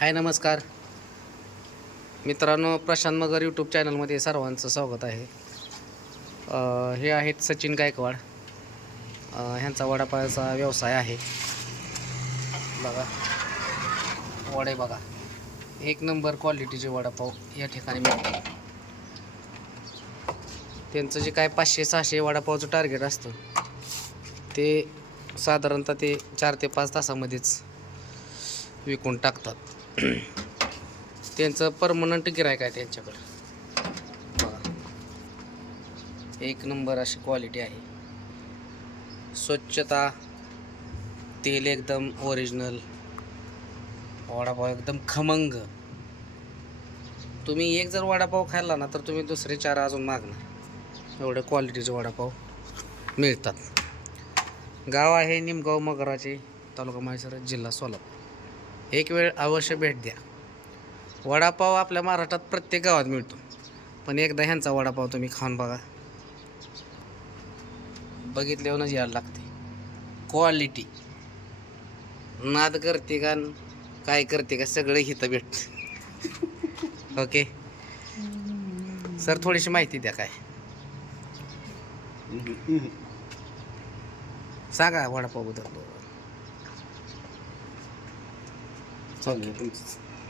हाय नमस्कार मित्रांनो, प्रशांत मगर यूट्यूब चॅनलमध्ये सर्वांचं स्वागत आहे. हे आहेत सचिन गायकवाड. ह्यांचा वडापावचा व्यवसाय आहे. बघा वडे बघा, एक नंबर क्वालिटीचे वडापाव या ठिकाणी मिळतात. त्यांचं जे काय 500-600 वडापावचं टार्गेट असतं ते साधारणतः ते 4 ते 5 तासामध्येच विकून टाकतात. त्यांचं परमनंट गिरायक आहे त्यांच्याकडं. बघा, एक नंबर अशी क्वालिटी आहे. स्वच्छता, तेल एकदम ओरिजिनल, वडापाव एकदम खमंग. तुम्ही एक जर वडापाव खाल्ला ना तर तुम्ही दुसरे 4 अजून मागणार, एवढे क्वालिटीचे वडापाव मिळतात. गाव आहे निमगाव मगराचे, तालुका म्हैसाळ, जिल्हा सोलापूर. एक वेळ अवश्य भेट द्या. वडापाव आपल्या महाराष्ट्रात प्रत्येक गावात मिळतो, पण एकदा ह्यांचा वडापाव तुम्ही खाऊन बघा, बघितल्यावरच यायला लागते. क्वालिटी, नाद करते का काय करते का सगळं हिथं भेटत. ओके सर, थोडीशी माहिती द्या. काय सांगा वडापाव बद्दल. चालेल तुमचं.